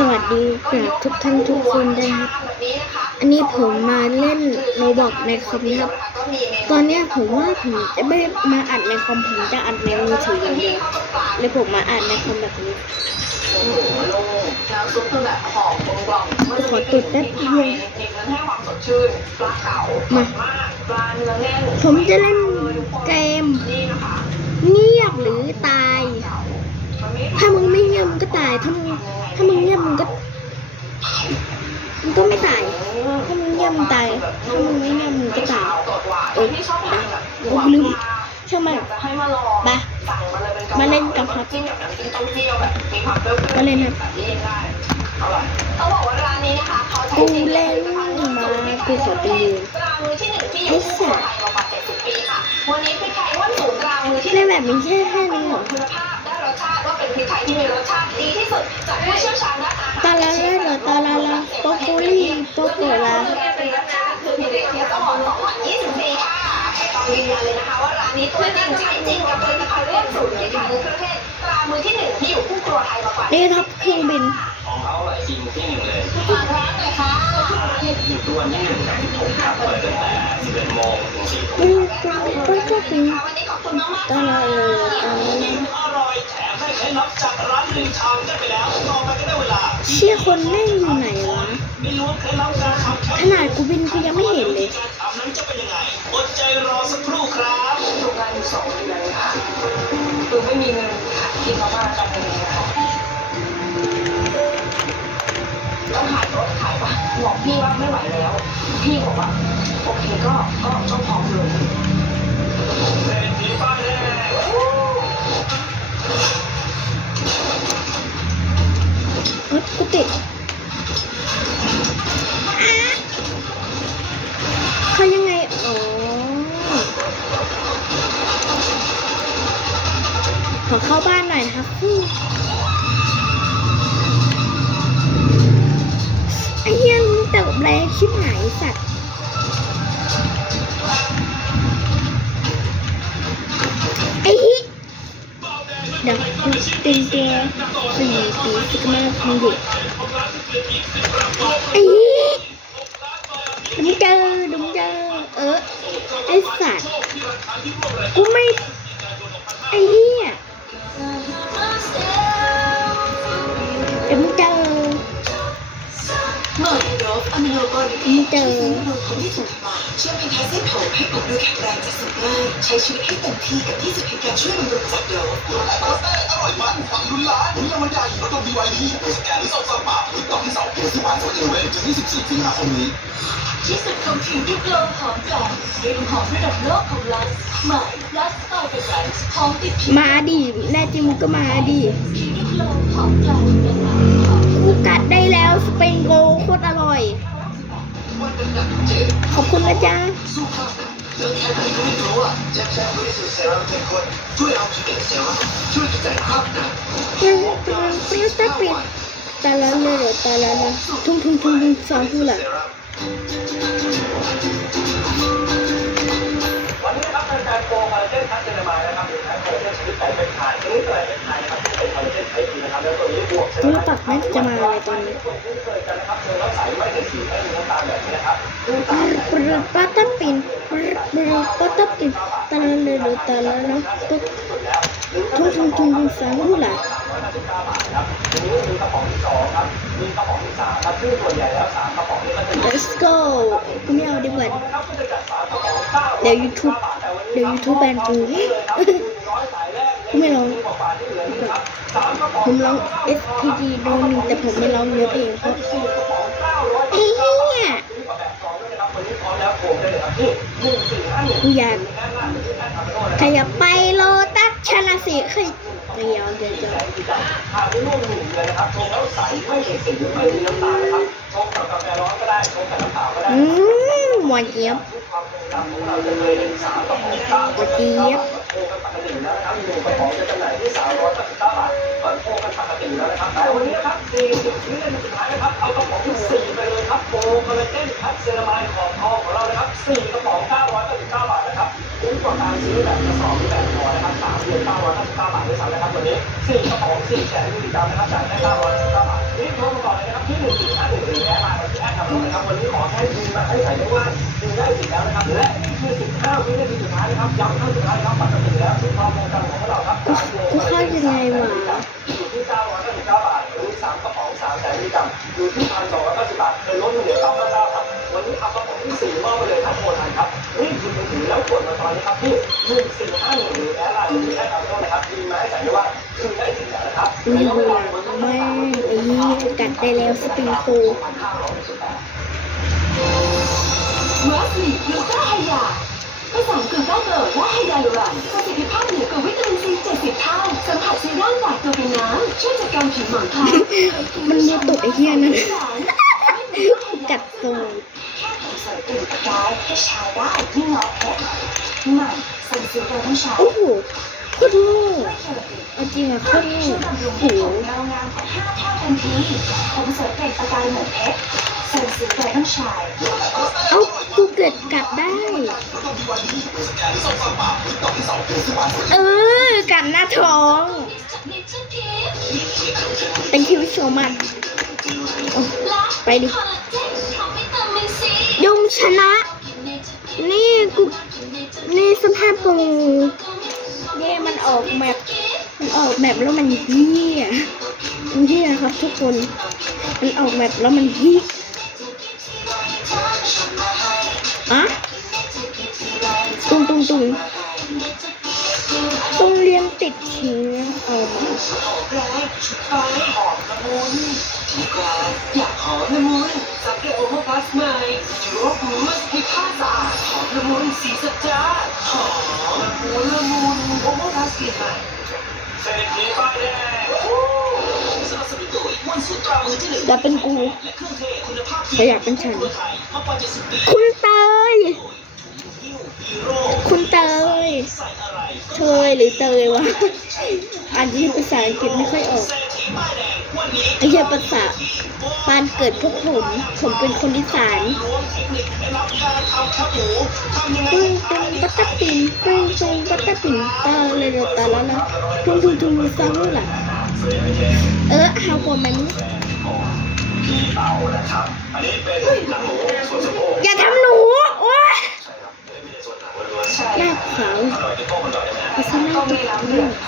สวัสดีกับทุกท่านทุกคนด้วยครับ อันนี้ผมมาเล่นโรบอกในคอมนะครับ ตอนนี้ผมว่าผมจะไม่มาอัดในคอมผมจะอัดในมือถืออย่างเดียวเลยผมมาอัดในคอมแบบนี้ขอตุดแป๊บเดียวมามาผมจะเล่นเกมเงียบหรือตาย ถ้ามึงไม่เงียบมึงก็ตายถ้ามึง ถ้ามึงเงียบมึงก็มึงก็ไม่ตาย ถ้ามึงเงียบมึงตาย ถ้ามึงไม่เงียบมึงก็ตายสดหวานเออที่ชอบทานแบบกูลืมช่างมันมาลองไปสั่งมาเลยเป็นมาเล่นกับน้ำจิ้มแบมเต้าเจี้ยวแบบมาเล่นครับแบบนี้เองได้อร่อยต้องบอกว่าร้านนี้นะคะเขาใช้กูจริงเล่นมากูขอไปยืนตรามือที่หนึ่งที่อยู่คู่คนไทยมากว่า70ปีค่ะวันนี้พริกไทยอ้วนสูงตรามือที่หเล่นแบบนี้แค่แค่นี้เหรอ คุณภาพได้รสชาติว่าเป็นพริกไทยที่มีรสชาติดีที่สุดจากผู้เชี่ยวชาญด้านอาหารตาลาลาเหรอตาลาลาโปโกลี่โปโกลาเป็นรสชาติคือพิเศษที่ต้องบอกว่า20ปีค่ะต้องยืนยันเลยนะคะว่าร้านนี้ตัวจริงใช้จริงกับผลิตภัณฑ์เลือดสูตรพริกไทยในประเทศตรามือที่หนึ่งที่อยู่คู่ครัวไทยมากว่านี่ครับเครื่องบินของเขาอร่อยจริงที่หนึ่งเลยฝากร้านหน่อยค่ะอยู่ทุกวันที่หนึ่งครับผมครับเปิดตั้งแต่11โมงถึง4ทุ่มนี่เป็นเครื่องบิ นวันนี้ขอบคุณมากๆตาลาเลยตาลาลาอร่อยแถมให้เคล็ดลับจากร้านหนึ่งชามกันไปแล้วต่อไปก็ได้เวลาเชี่ยคนเล่นอยู่ไหนวะไม่รู้เคล็ดลับการทำแคขนาดกูบินกูยังไม่เห็นเลยการทำนั้นจะเป็นยังไงอดใจรอสักครู่ครับถูกงานอยู่สองเดือนค่ะคือไม่มีเงินค่ะกินมาม่าจำเป็นเลยค่ะต้องขายรถขายปะบอกพี่ว่าไม่ไหวแล้ว พี่บอกว่าโอเคก็ก็ก็พร้อมเลย เศรษฐีป้ายแดงรถกูติดอะเขายังไงอ๋อขอเข้าบ้านหน่อยนะครับไอ้เหี้ยมึงแต่แรงชิบหายสัตว์ เดี๋ยวกูตีนตัวสี่ตีสกมาคงหยุดไอ้ดุมเจอดุมเจอเออไอ้สัตว์กูไม่ โดบอะมิโนกรมึงเจอซึ่งรวมคนที่สุดมาช่วยเป็นแคสเซ็ตผมให้ผมดูแข็งแรงจากสุดง่ายใช้ชีวิตให้เต็มที่กับที่สุดแห่งการช่วยบำรุงจากโดบโปสเตอร์อร่อยมันฝังลุ้นล้านลุ้นรางวัลใหญ่รถยนต์บีวายดีสแกนหรือส่งสมัครลุ้นต่อที่สองเดือนสิบวันโซนเอเวนถึง24สิงหาคมนี้ที่สุดของผิวดูโกลว์หอมแปลกด้วยน้ำหอมระดับโลกของลัสใหม่ลัสไฟเฟอร์แกรนซ์หอมติดผิวมาดิแน่จริงมึงก็มาดิผิวดูโกลว์หอมแปลกเป็นหอมหอม กูกัดได้แล้วสเปนโกโคตรอร่อย ขอบคุณนะจ๊ะเรื่องแค่ไหนก็ไม่รู้อะแจ็คแจ็คบริสุทธิ์เซรั่มเข้มข้นช่วยเอาเด็กเซรั่มช่วยกรายคราบหนักปริ้วปริ้วปริ้วตะปริ้วตาละเลยเหรอตาละละทุ่งทุ่งทุ่งทุ่งสองทุ่งละวันนี้นะครับเป็นการโกงคอลลาเจนทัสเซนมานะครับ หรือใช้คอลลาเจนชนิดไตรเป็นไทยชนิดไตรเป็นไทยนะครับเป็นคอลลาเจนไทยดีนะครับแล้วตัวนี้บวกแม่จะมาอะไรตอนนี้คนคุ้นเคยกันนะครับเซรั่มใสไม่ใส่สีไม่มีน้ำตาลแบบนี้นะครับดูปตามริ้วปริ้วปะตะปินปรปริ้วปะตะปินตาลเลยตาละละตุ๊กทุ่งทุ่งทุ่งสองทุ่งละทีนี้มีกระป๋องที่สองครับมีกระป๋องที่สามครับซึ่งส่วนใหญ่แล้วสามกระป๋อง let's go กูไม่เอาดีกว่าเดี๋ยว YouTube เดี๋ยว YouTube แบนกู ไม่ร้องกว่าที่เหลืองผมร้อง SPD โดนหนึ่งแต่ผมไม่ร้องเนื้อเพลงเพราะเก้าร้อยไอ้เหี้ยนี่ก็แบบสองด้วยนะครับวันนี้พร้อมแล้วโกงได้เลยครับนี่หนึ่งสี่ห้าหนึ่งกูอยากขยับไปโลตัสชนะสิเคยเรียวเดี๋ยวจะแสงสีดำทาร่วมหนึ่งเลยนะครับชนะครับชงกับกาแฟร้อนก็ได้ชงกับน้ำเปล่าก็ได้อืมหวานเจี๊ยบความคงดำของเราจะเลยเป็นสาระป๋องเก้าหวานเจี๊ยบ ถูกไปกติแล้วนะครับหนึ่งกระป๋องจะจำหน่ายที่399บาทเปิดโทรกันปกติแล้วนะครับแต่วันนี้นะครับ4ี่สิบวินาทีสุดท้ายนะครับเอากระป๋องที่สี่ไปเลยครับโปรคอลลาเจนพับเซรามายของทองของเรานะครับ4กระป๋อง999บาทนะครับ คุ้มกว่าการซื้อแบบกระสอบหรือแบบห่อนะครับสามเดือนเก้าร้อยเก้าสิบเก้าบาทด้วยซ้ำนะครับวันนี้สี่กระป๋องสี่แสนยูนิตดำนะครับจ่ายแค่เก้าร้อยเก้าสิบเก้าบาทรีบโทรมาก่อนนะครับวันนี้ขอแค่ดึงมาให้ใส่ได้ว่าดึงได้สิแล้วนะครับและนี่คือ15วินาทีสุดท้ายนะครับย้ำครั้งสุดท้ายครับปกติแล้วชุดทองคงจำของเราครับกูเข้ายังไงวะอยู่ที่999บาทหรือ3กระป๋อง3แสนมิลลิกรัมอยู่ที่1,290บาทเคยลดเหลือ999ครับ วันนี้เอากระป๋องที่4มอบไปเลยครับโคนทันครับรีบหยิบมือถือแล้วกดมาตอนนี้ครับที่1451หรือแอดไลน์หรือแอดเอาโต้นะครับดีมาให้ใส่ได้ว่าดึงได้สิแล้วนะครับมีหลังแม่งไอ้เหี้ยกัดได้แล้วสปริงโคเมอร์สีกลูต้าไฮยาผสมกลูต้าเบิร์และไฮยาลูรอนประสิทธิภาพเหนือกว่าวิตามินซี70เท่าสัมผัสซีรั่มแบบตัวเป็นน้ำช่วยจัดการผิวหมองคล้ำมันมูตุไอ้เหี้ยนั่นกัดโซย แค่ผมใส่ตื่นประกายให้ชายได้ไม่งอแข็งใหม่ใส่ซื้อราต้องใช้โอ้โหโคตรโง่เอาจริงอะโคตรโง่ช่วยบำรุงโหผิวเงางามกว่า5เท่าทันทีผมเสริมเปล่งประกายเหมือนเพชรใส่ซื้อราต้องใช้เอ้ากูเกิดกัดได้ เออ กัดหน้าท้อง thank you so much เอาไปดิ ชนะ นี่กูนี่สภาพกูนี่มันออกแบบมันออกแบบแล้วมันเหี้ยมันเหี้ยครับทุกคน มันออกแบบแล้วมันเหี้ยอะตุงตุงตุงต้องเลี้ยงติดเชื้อเออ มละมุนอยากหอมละมุนสักเกโอโมพลัสใหม่ยูโรบูสให้ผ้าสะอาดหอมละมุนสีสัจจาหอมละมุนละมุนโอโมพลัสกลิ่นใหม่เศรษฐีป้ายแดงสนับสนุนโดยวันสูตรตรามือที่หนึ่งอย่าเป็นกูและเครื่องเทศคุณภาพแต่อยากเป็นฉันไทยมากกว่า70ปีคุณเตยคุณเตยใส่อะไรเทยหรือเตยวะอ่านที่ภาษาอังกฤษไม่ค่อยออก เศรษฐีป้ายแดงวันนี้ไอ้เหี้ยภาษาปานเกิดพวกผม ผมเป็นคนอีสานรวมเทคนิคเคล็ดลับการทำข้าวหมูทำยังไงปึ้งปึ้งปัตตะปิงปึ้งปึ้งปัตตะปิงตาเลยเดตาแล้วนะทุ่งทุ่งทุ่งซาลูล่ะเออฮาวโกมันพี่เต่านะครับอันนี้เป็นหนังหมูส่วนสะโพกอย่าทำหนู โอ๊ยใช่ครับไม่ได้มีในส่วนหนังล้วนใช่หน้าขาวๆอร่อยที่โป้มันอร่อยได้ไหมฮะภาษาหน้าต้มตในกน้ำเดือดค่ะเคย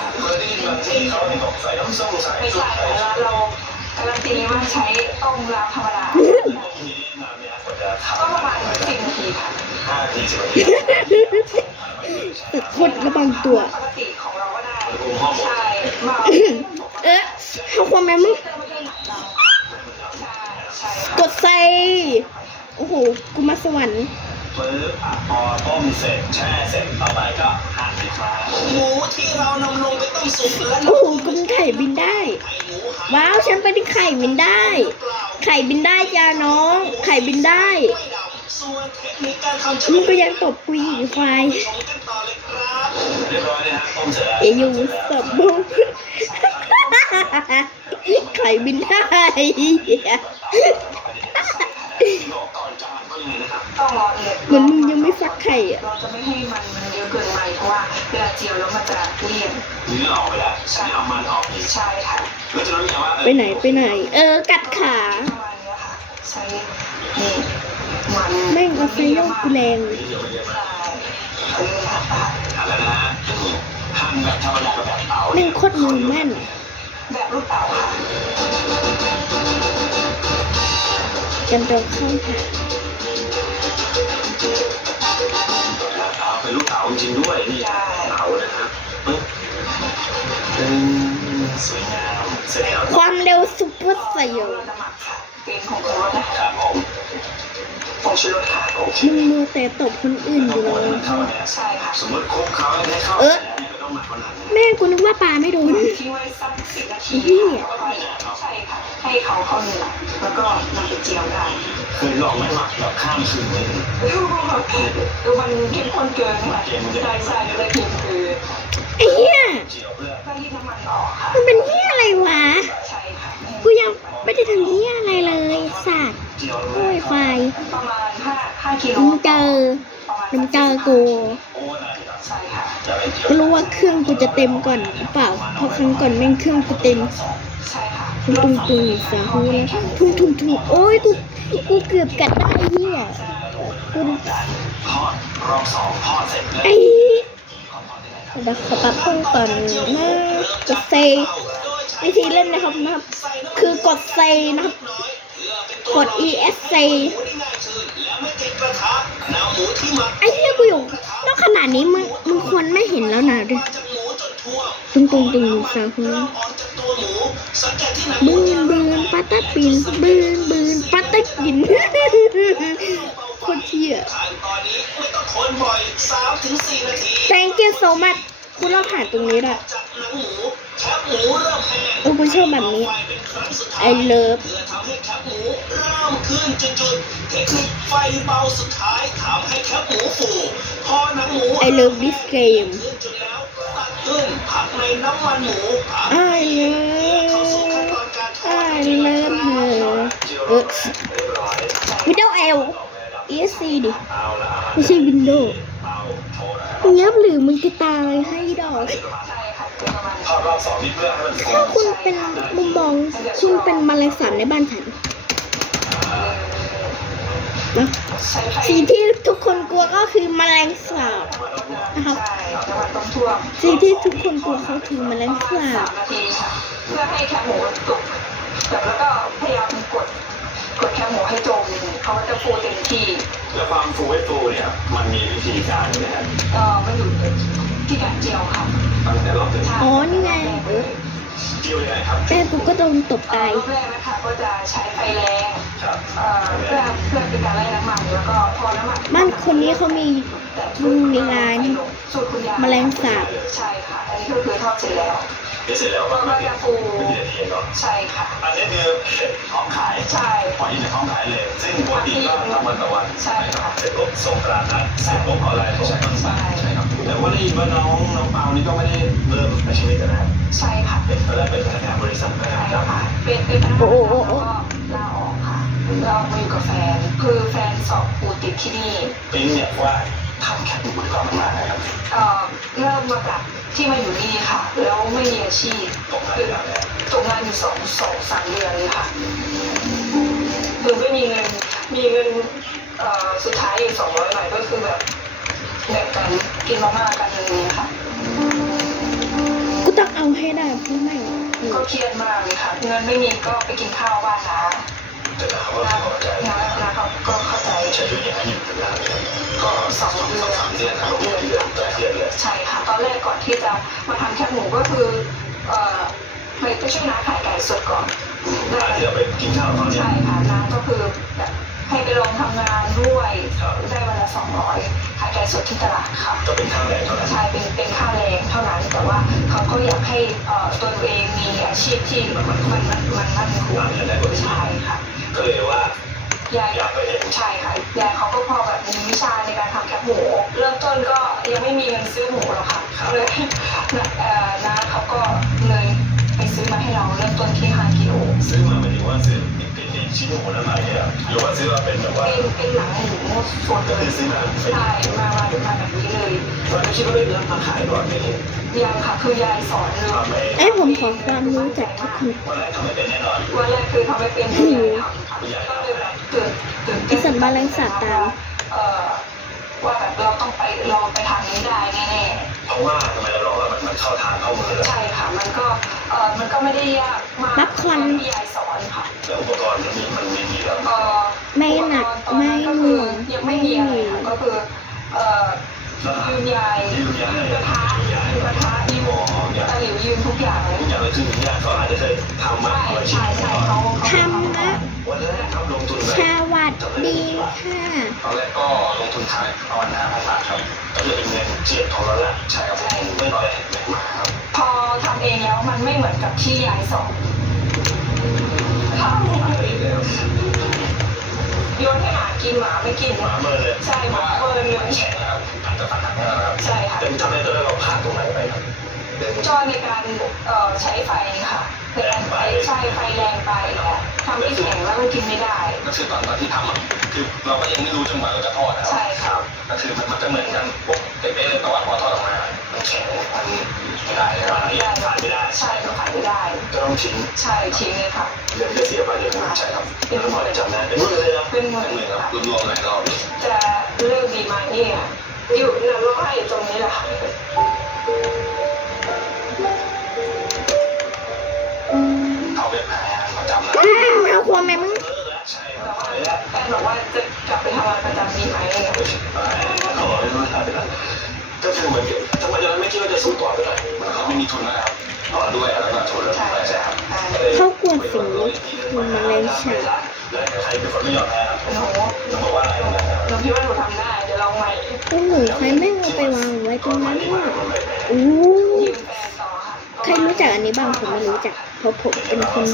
ใส่น้ำส้มใส่ไม่ซุปใช่ใส่แล้วเราการันตีว่าใช้ต้มน้ำธรรมดาทีนี้นานเนี่ยกว่าจะทำก็ประมาณสิบนาทีค่ะห้าทีสิบนาทีแต่โคตรระบังตัวปกติของเราก็ได้ใช่มาเออฮาวโกมันมึงเติมไม่ให้หนักเราใช่ใช่กดใส่โอ้โห กูมาสวรรค์ ปึ๊บอะพอต้มเสร็จแช่เสร็จต่อไปก็หั่นเลยครับหมูที่เรานำลงไปต้มสุกและโอ้โหกูเป็นไข่บินได้ไข่หมูหันว้าวฉันเป็นไข่บินได้เปล่าไข่บินได้จ้าน้อง ไข่บินได้ไม่ดำส่วนเทคนิคการทำจะมึงก็ยังตบกูอีกควายชมกันต่อเลยครับเรียบร้อยเลยฮะต้มเสร็จแล้วเอยูสับบุงไข่บินได้ ก่อนจะหั่นก็ยังไงนะครับต้องรอเดือดเหมือนมึงยังไม่ฟักไข่อะเราจะไม่ให้มันมันเยอะเกินไปเพราะว่าเวลาเจียวแล้วมันจะเลี่ยนเนื้อออกไปแล้วใช้เอามันออกอีกใช่ค่ะแล้วจะรู้ยังว่าไปไหนไปไหน เออกัดขาประมาณนี้ค่ะใช้นี่มันแม่งเอาไฟโลกกูแรงเดี๋ยวมันจะมาใช่เออค่ะหั่นแล้วนะฮะหั่นแบบธรรมดาแบบเต๋าแม่งโคตรมือแม่นแบบลูกเต๋าค่ะกันตรงข้ามค่ะ จริงด้วยนี่เต๋านะครับปึ๊บเป็นสวยงามเสร็จแล้วความเร็วซุปเปอร์ไซโยเราจะหมักค่ะเป็นของโค้ดนะคะครับผมผงชูรสค่ะโอเคมึงมือแต่ตบคนอื่นอยู่คเลนยมันเข้าเนี่ยใช่ค่ะสมมติคบเขาให้เข้าเออ ก็ต้องหมักวันหลังแม่งกูนึกว่าปลาไม่โดนทิ้งไว้สักสิบนาทีค่ะแล้วก็ใช่ค่ะให้เขาเข้าเนื้อแล้วก็นำไปเจียวได้เคยลองไหมหมักแบบข้ามคืนเลยดูมันเข้มข้นเกินค่ะใช่ใช่เลยคือคือไอ้เหี้ยเจียวเพื่อก็รีดน้ำมันออกค่ะมันเป็นเหี้ยอะไรวะใช่ค่ะกูยังไม่ได้ทำเหี้ยอะไรเลยสัตว์เจียวโอ้ยควายประมาณห้าห้ากิโลมึงเจอประมาณมึงเจอกู ไปเจียวกูรู้ว่าเครื่องกูจะเต็มก่อนหรือเปล่า เพราะครั้งก่อนแม่งเครื่องกูเต็มตุ้งตุ้งตุ้งสาหูนะทุ่งทุ่งทุ่งโอ้ยกูกูเกือบกัดได้เหี้ยกูทอดรอแล้วไอ้เดี๋ยวขอปรับปรุงก่อนนะกดเซยวิธีเล่นนะครับนะครับ คือกดเซย์นะครับ กด ES เซ ไม่ติดกระทะน้ำหมูที่หมักไอ้เหี้ยกูอยู่นอกขนาดนี้มึงมึงควรไม่เห็นแล้วนะดิจากหมูจนทั่วตุ้งตุ้งตุ้งสาหูออกจากตัวหมูสังเกตที่หนังบืนบืนปัตตะปินบืนบืนปัตตะกินโคตรเที่ยขั้นตอนนี้ไม่ต้องคนบ่อย3ถึง4นาที thank you so much คุณเราผ่านตรงนี้แหละจากหนังหมูแคบหมูเริ่มแห้งเออกูชอบแบบนี้ไฟเป็น ครั้งสุดท้าย I love เพื่อทำให้แคบหมูเริ่มขึ้นจุดๆเทคนิคไฟเบาสุดท้ายทำให้แคบหมูฟูพอหนังหมู I love this game ขึ้นจนแล้วตัดขึ้นผักในน้ำมันหมูผัก I love I love her เออ Windows L ESC ดิไม่ใช่ Windows เงียบหรือมึงจะตายให้ดอกทอดรอบสองนี่เพื่อให้มันฟูถ้าคุณเป็นมุมมองคุณเป็นแมลงสาบในบ้านฉันนะ สิ่งที่ทุกคนกลัวก็คือแมลงสาบนะครับใช่น้ำมันต้องท่วมสิ่งที่ทุกคนกลัวเขาคือแมลงสาสาบมนาทีค่ะเพื่อให้แคบหมูสุกแบบแล้วก็พยายามกดกดแคบหมูให้จมเขาก็จะฟูเต็มที่ แล้วความฟูให้ฟูเนี่ยมันมีวิธีการนะครับเอ่อมันอยู่ ที่การเจียวค่ะตั้งแต่รอบหนึ่งใช่อ๋อนี่ไงเจียวยังไงครับแม่กูก็โดนตบตายรอบแรกนะคะก็จะใช้ไฟแรงเอ่อเพื่อเพื่อเป็นการไล่น้ำมันแล้วก็พอน้ำมันบ้านคนนี้เขามีมึงมีลายนี่สูตรคุณยายแมลงสาบใช่ค่ะอันนี้ก็คือทอดเสร็จแล้ว เดี๋ยวเสร็จแล้วก็ก็ก็จะฟูไม่กี่นาทีเนาะใช่ค่ะ อันนี้คือเสร็จพร้อมขายใช่ปล่อยอยู่ในพร้อมขายเลย ซึ่งปกติก็ทำวันต่อวันใช่ค่ะเสร็จปุ๊บส่งตลาดนัดเสร็จปุ๊บออนไลน์ส่งใช่ใช่ใช่ครับแต่ว่าได้ยินว่าน้องน้องเปานี่ก็ไม่ได้เริ่มอาชีพนี้แต่แรกใช่ค่ะเป็นตอนแรกเป็นพนักงานบริษัทนะคใช่รับค่ะเป็นเป็นพนักงานโอ้แล้วโอ้โอ้ก็ลาออกค่ะเรามาอยู่กับแฟนคือแฟนสอบปูติดที่นี่ปิ๊งเนี่ยว่า ทำแค่บุญก่อนมานะครับเอ่อเริ่มมาจากที่มาอยู่นี่ค่ะ แล้วไม่มีอาชีพตกงานที่ไหนเนี่ยตกงานอยู่สองสองสามเดือนเลยค่ะคือไม่มีเงินมีเงินเอ่อสุดท้ายอีกสองร้อยหน่อยก็คือแบบแบ่งกันกินมาม่ากันอะไรอย่างเงี้ยค่ะ กูต้องเอาให้ได้เพราะไม่ก็เครียดมากเลยค่ะ เงินไม่มีก็ไปกินข้าวบ้านน้าแต่เราก็น้าพอใจน้าน้าเขาก็เข้า ใจใช้ชีวิตอย่างนั้นอยู่นานเลยก็สองสองสามเดือนครับเดือนเดือนแต่เดือนเลย ใช่ค่ะ ตอนแรกก่อนที่จะมาทำแคบหมูก็คือเอ่อไปไปช่วยน้าขายไก่สดก่อนร้านที่เราไปกินข้าวตอนเนี้ยใช่ค่ะน้าก็คือแบบให้ไปลองทำงานด้วยได้วันละสองร้อยขายไก่สดที่ตลาดค่ะก็เป็นข้าวแรงเท่านั้นใช่เป็นเป็นค่าแรงเท่านั้นแต่ว่าเขาก็อยากให้เอ่อตัวเองมีอาชีพที่มันมันมันมันมั่นคงใช่ค่ะก็เลยว่า ยายอยากไปเห็นใช่ค่ะยายเขาก็พอแบบมีวิชาในการทำแคบหมูเริ่มต้นก็ยังไม่มีเงินซื้อหมูหรอกค่ะเลยเอ่อน้าเขาก็เลยไปซื้อมาให้เราเริ่มต้นที่5กิโลซื้อมาหมายถึงว่าซื้อเป็นเป็นชิ้นหมูนั่นมาเนี่ยหรือว่าซื้อมาเป็นแบบว่าเป็นเป็นหนังหมูสดก็คือซื้อมาเป็นใช่มามามาแบบนี้เลยวันนี้คิดว่าได้รับมาขายก่อนไหมยังค่ะคือยายสอนเลยทำไปไอ้ยผมขอความรู้จากทุกคนวันแรกทำไม่เป็นแน่นอนวันแรกคือทำไม่เป็นยายทำค่ะก็เลย แบบตื่นตื่นไอ้สัตว์แมลงสาบตามว่าแบบเราต้องไปลองไปทางนี้ได้แน่ๆ เพราะว่าทำไมเราลองว่ามันมันเข้าทางเข้ามือแล้วใช่ค่ะ มันก็เออมันก็ไม่ได้ยากมากรับควันที่ยายสอนค่ะแล้วอุปกรณ์มันมีมันมีแล้วเออไม่หนักอุปรณ์ตอนนั้นก็คือไม่หน่วงยังไม่มีอะไรค่ะก็คือเอ่อยืนยายยืนยายยืนกระทะ ยืนกระทะยืนตะหลิวยืนทุกอย่างเลยทุกอย่างเลยคือญาติเขาอาจจะเคยทำมาใช่เอาไว้ชิใช่มใช่เขาเขาทำนะวันแรกครับลงทุนไปสวัสดีค่ะตอนแรกก็ลงทุนขายประมาณห้าพันบาทครับก็จะเป็นเงินเจียดของเราละใช่ครับไม่น้อยไม่มากครับพอทำเองแล้วมันไม่เหมือนกับที่ยายสอนค่ะเองแล้วโยนให้หมากินหมาไม่กินหมาเมินเลยใช่หมาเมินเลย แฉะนะครับอาจจะฟันหักนะครับใช่ค่ะ แต่จำได้ตอนแรกเราพลาดตรงไหนไปครับจอในการเอ่อใช้ไฟค่ะในการไฟใช่ไฟแรงไปค่ะทำให้แข็งแล้วมันกินไม่ได้ ก็คือตอนตอนที่ทำอะคือเราก็ยังไม่รู้จังหวะเราจะทอดนะคใช่รับค่ะ ก็คือมันมันจะเหมือนกันปุ๊บเป๊ะๆเลยแต่ว่าพอทอดออกมาใแข็งมันไม่ได้นะครับอันนี้ขายไม่ได้ใช่ก็ขายไม่ได้ ก็ต้องทิ้งใช่ทิ้งเลยค่ะเงินก็เสียไปเลยนะใช่ครับเงินหมดจำได้เป็นหมื่นเลยนะเป็นหมื่นหมื่นครับรวมๆหลายรอบจะเลิกดีไหมเนี่ย อยู่นรกให้ตรงนี้แหละค่ะเอาเว็บไหนอะประจำนะเอาควงแม่มึงแล้วใช่แต่บว่าแฟนบอกว่าจะกลับไปทำงานประจำดีไหมเขาบอกไม่ได้ไปแล้วก็คือเหมือนกับทำไมตอนนั้นไม่คิดว่าจะสู้ต่อไปเลยมันก็ไม่มีทุนนะครับต่อด้วยแล้วก็ทุนแล้วใช่ใช่ครับเขากลัวสิมันเล่นฉากแล้วใครเป็นคนไม่ยอมแพ้ หนูคิดว่าหนูทำได้เดี๋ยวลองใหม่โอ้โหใครไม่เอาไปวางไว้ตรงนั้นวะอู้ยืมแฟนต่อค่ะใครรู้จักอันนี้บ้างผมไม่รู้จักเพราะผมเป็นคน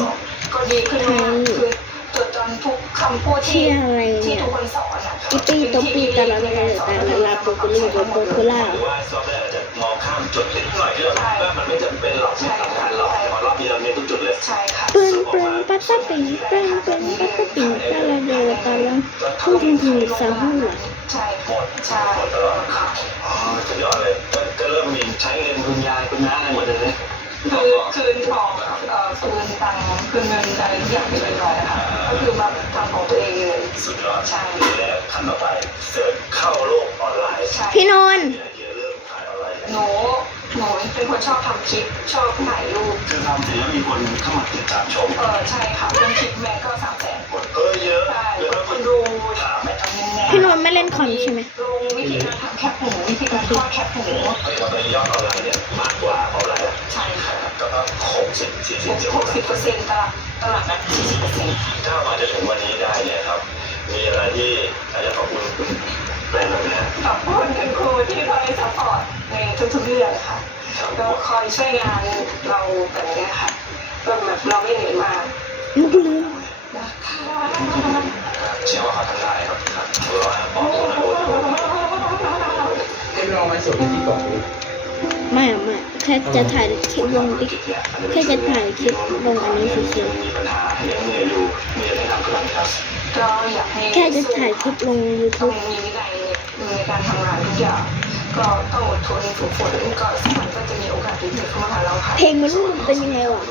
ก็ดีขึ้นมากคือจดจำทุกคำพูดที่เชื่ออะไรที่เนี่ยทุกคนสอนอะ อีปีโตปีตะละลยตะละละ โปโกลูโปโปโกล่าหรือว่าซอฟต์แวร์อาจจะมองข้ามจุดนิดหน่อยที่เราว่ามันไม่จำเป็นหรอกไม่สำคัญหรอกแต่พอรอบนี้เราเน้นทุกจุดเลยใช่ค่ะปึ้งปึ้งปัตตะปิงปึ้งปึ้งปัตตะปิงตะละเดวตะละพูดจริงๆสาหูล่ะใช่หมดใช่หมดตลอดอ๋อสุดยอดเลยก็ก็เริ่มมีใช้เงินคุณยายคุณน้าอะไรหมดเลยนะ คือคืนของเอ่อคืนตังค์คืนเงินอะไรทุกอย่างไปเรียบร้อยแล้วค่ะก็คือมาทำของตัวเองเลยสุดยอดแล้วขั้นต่อไปเสิร์ชเข้าโลกออนไลน์ใช่พี่นนท์มีไอเดียเริ่มขายออนไลน์หนูหนูเป็นคนชอบทำคลิปชอบถ่ายรูปคือทำเสร็จแล้วมีคนเข้ามาติดตามชมเออใช่ค่ะเป็นคลิปแม่ก็สามแสนคนเออเยอะใช่แล้วก็คคนนดูดูถามไหมทำยังไงพี่นนท์ไม่เล่นคอมใช่ไหมลงวิธีการทำแคปหมูวิธีการทอดแคปหมูเฮ้ยเราไปยอดออนไลน์เนี่ยมากกว่าออนไลน์ใช่ ค่ะก็หกสิบสี่สิบเจ็ดหกสิบเปอร์เซ็นต์ตลาดตลาดนัดสี่สิบเปอร์เซ็นต์ถ้ามาจะถึงวันนี้ได้เนี่ยครับ มีอะไรที่อาจจะขอบคุณคุณแบรนด์หน่อยนะฮะขอบคุณคุณครูที่คอยซัพพอร์ตในทุกๆเรื่องค่ะก็คอยช่วยงานเราแบบเนี้ยค่ะก็แบบเราไม่เหนื่อยมากมุกลืมนะคะเชื่อว่าเขาทำได้ครับครับเราให้บอกตรงนะโอ้โหให้ลองมาสดที่ก่อนดู ไม่อะไม่แค่จะถ่ายคลิปลงติ๊กแค่จะถ่ายคลิปลงอันนี้เฉยมีปัญหายังเหนื่อยอยู่มีอะไรทำกันครับก็อยากให้ๆแค่จะถ่ายคลิปลงต้อง YouTube มีวินัยในการทำงานทุกอย่างก็ต้องอดทนฝึกฝนก็สักวันก็จะมีโอกาสดีๆเข้ามาหาเราค่ะเพลงมันรู้มันเป็นยังไงวะ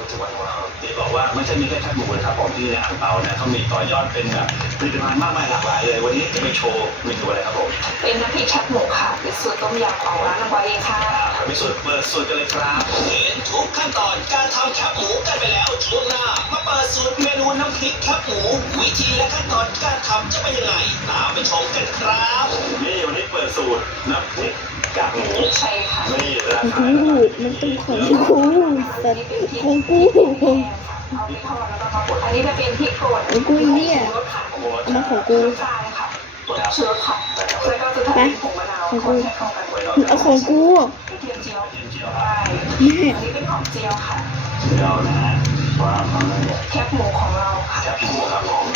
ที่บอกว่าไม่ใช่มีแค่แค่หมูนะครับผมที่ในอ่างเปานะเขามีต่อยอดเป็นแบบผลิตภัณฑ์มากมายหลากหลายเลย วันนี้จะไปโชว์เมนูอะไรครับผมเป็นน้ำพริกแคบหมูค่ะเป็นสูตรต้มยำของร้านน้ำวาเองค่ะไปสูตรเปิดสูตรกันเลยครับเห็นทุกขั้นตอนการทำแคบหมูกันไปแล้วช่วงหน้ามาเปิดสูตรเมนูน้ำพริกแคบหมู วิธีและขั้นตอนการทำจะเป็นยังไงตามไปชมกันครับนี่วันนี้เปิดสูตรน้ำพริกกากหมูใช่ค่ะนี่ราของคากูมันต้องของกูแต่ของกูเอาไปทอดแล้วก็มาบดอันนี้จะเป็นพริกป่นของกูอีเนี่ยรสค่ะเอามาของกูใช่ค่ะชูรสค่ะแล้วก็จะทำเป็นผงมะนาวคนให้เข้ากันเอาของกูกระเทียมเจียวเจียวใช่แม่อันนี้เป็นหอมเจียวค่ะเจียวนะฮะว่าทำอะไรเนี่ยแคบหมูของเราค่ะแคบหมูครับผม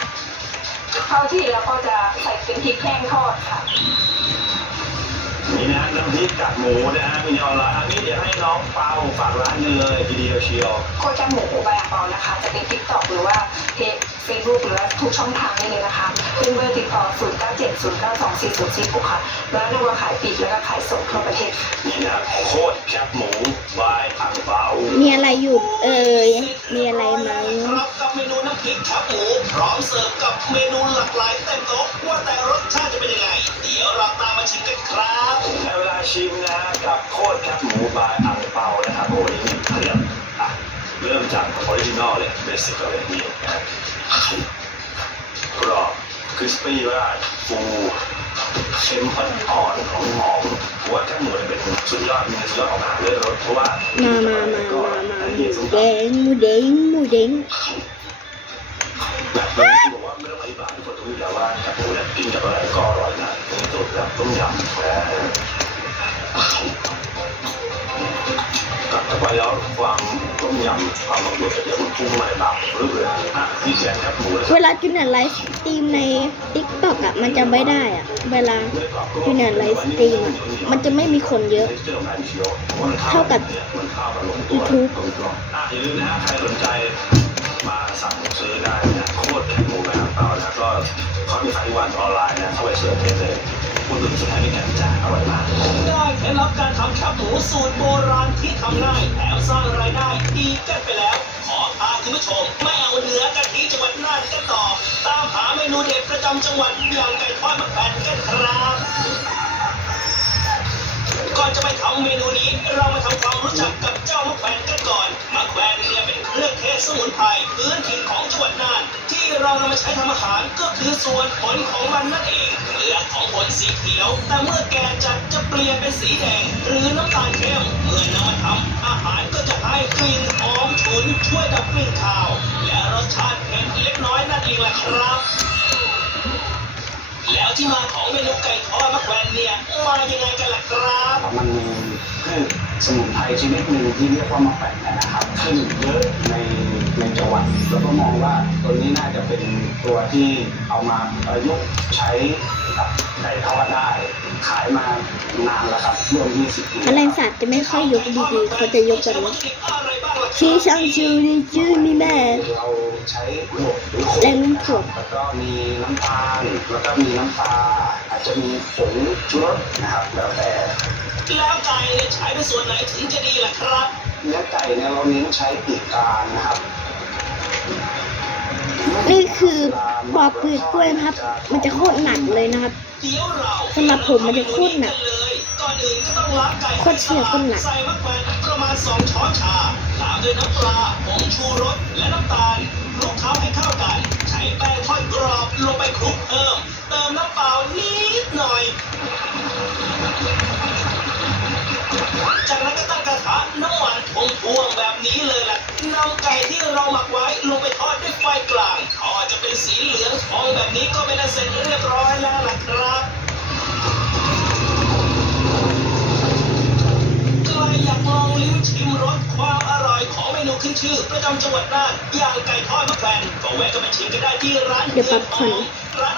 เข้าที่แล้วก็จะใส่เป็นพริกแห้งทอดค่ะ นี่นะน้ำพริกกากหมูนะฮะมีออนไลน์อันนี้เดี๋ยวให้น้องเปาฝากร้านกันเลยทีเดียวเชียว โคจหมูใบอ่างเปานะคะ จะเป็นทิกตอกหรือว่าเพจเฟซบุ๊กหรือว่าทุกช่องทางได้เลยนะคะเป็นเบอร์ติดต่อ 0 9 7 0 9 2 4 0 4 6ค่ะ แล้วนำมาขายปลีกแล้วก็ขายส่งทั่วประเทศค่ะนี่นะโคตรแคบหมูบายอ่างเปามีอะไรอยู่เอ่ยมีอะไรไหมครับกับเมนูน้ำพริกแคบหมูพร้อมเสิร์ฟกับเมนูหลากหลายเต็มโต๊ะว่าแต่รสชาติจะเป็นยังไง เดี๋ยวเราตามมาชิมกันครับในเวลาชิมนะฮะกับโคตรแคบหมูบายอ่างเปานะครับโอ้ยนี่เรียบอะเริ่มจากออริจินอลเลยเบสิกเลยนี่นะครับกรอบคริสปี้มากฟูเค็มอ่อนๆหอมหอมๆผมว่าแคบหมูเนี่ยเป็นสุดยอดมีสุดยอดของอาหารเลยรสเพราะว่ามามามามามาหมูแดงหมูแดงหมูแดง แบบนี้ที่บอกว่าไม่องอธิบายทุกคนรู้อยู่แล้วว่าแคบหมูเนี่ยกินกับอะไรก็อร่อยนะนี่สูตรแบบต้มยำแหมกลับไปแล้วความต้มยำความมันรสกระเทียมมันพุ่งมาในปากรึบเลยอะที่แกงแคบหมูเวลาจูเนียไลฟ์สตรีมใน TikTok อะมันจะไม่ได้อะ เวลาจูเนียไลฟ์สตรีมอะมันจะไม่มีคนเยอะ เท่ากับ YouTube อะอย่าลืมนะฮะใครสนใจมาสั่งซื้อได้ นะครแคบก็เขามีขายที่วันออนไลน์นะเข้าไปเสิร์ชได้เลยคุณหนุ่มสุดท้ายในการจ่าอร่อยมากได้เคล็ดลับการทำแคบหมูสูตรโบราณที่ทำง่ายแถมสร้างรายได้ดีกันไปแล้ว ขอพาคุณผู้ชมไม่เอาเนื้อกะทิจังหวัดน่านกันต่อ ตามหาเมนูเด็ดประจำจังหวัดอย่างไก่ทอดมะแขวนกันครับก่อนจะไปทำเมนูนี้เรามาทำความรู้จักกับเจ้ามะแขวนกันก่อนมะแขวนเนี่ยเป็น เลือกเทศสมุนไพรพื้นถิ่นของจังหวัดน่าน ที่เรานำมาใช้ทำอาหารก็คือส่วนผลของมันนั่นเองเปลือกของผลสีเขียว แต่เมื่อแก่จัดจะเปลี่ยนเป็นสีแดง หรือน้ำตาลเข้มเมื่อนำมาทำอาหารก็จะให้กลิ่นหอมฉุนช่วยดับกลิ่นคาว และรสชาติเผ็ดเล็กน้อยนั่นเองแหละครับ แล้วที่มาของเมนูไก่ทอดมะแขวนเนี่ยมายังไงกันล่ะครับมันมีพืชสมุนไพรชนิดหนึ่งที่เรียกว่ามะแขวนนะครับซึ่งเยอะในในจังหวัดแล้วก็มองว่าตัวนี้น่าจะเป็นตัวที่เอามาประยุกต์ใช้กับไก่ทอดได้ขายมานานแล้วครับร่วม20ปีแมลงสาบจะไม่ค่อยยกดีๆเขาจะยกแบบนี้ ชี้ช่างชูดีชื่อนี่แม่เราใช้หมวกหรือขแรงน้ำถ่วงแล้วก็มีน้ำตาลแล้วก็มีน้ำปลาอาจจะมีผงชูรสนะครับแล้วแต่แล้วไก่เนี่ยใช้เป็นส่วนไหนถึงจะดีล่ะครับเนื้อไก่เนี่ยเราเน้นใช้ปีกกลางนะครับนี่คือปอกเปลือกกล้วยนะครับ มันจะโคตรหนักเลยนะครับเดี๋ยวเราสำหรับผมมันจะโคตรหนัก โคตรเชี่ยคตรหนักใส่มะแขวนประมาณ2ช้อนชาตามด้วยน้ำปลาผงชูรสและน้ำตาลคลุกเคล้าให้เข้ากัน ใช้แป้งทอดกรอบลงไปคลุกเพิ่มเติมน้ำเปล่านิดหน่อย จากนั้นก็ตั้งกระทะน้ำมันท่วมๆแบบนี้เลยล่ะนำไก่ที่เราหมักไว้ลงไปทอดด้วยไฟกลางทอดจะเป็นสีเหลืองทองแบบนี้ก็เป็นอันเสร็จเรียบร้อยแล้วล่ะครับ ลิ้มชิมรสความอร่อยของเมนูขึ้นชื่อ ประจำจังหวัดน่านอย่างไก่ทอดมะแขวนก็แวะกันไปชิมกันได้ที่ร้านเดี๋ยวป๊อปคอร์นร้าน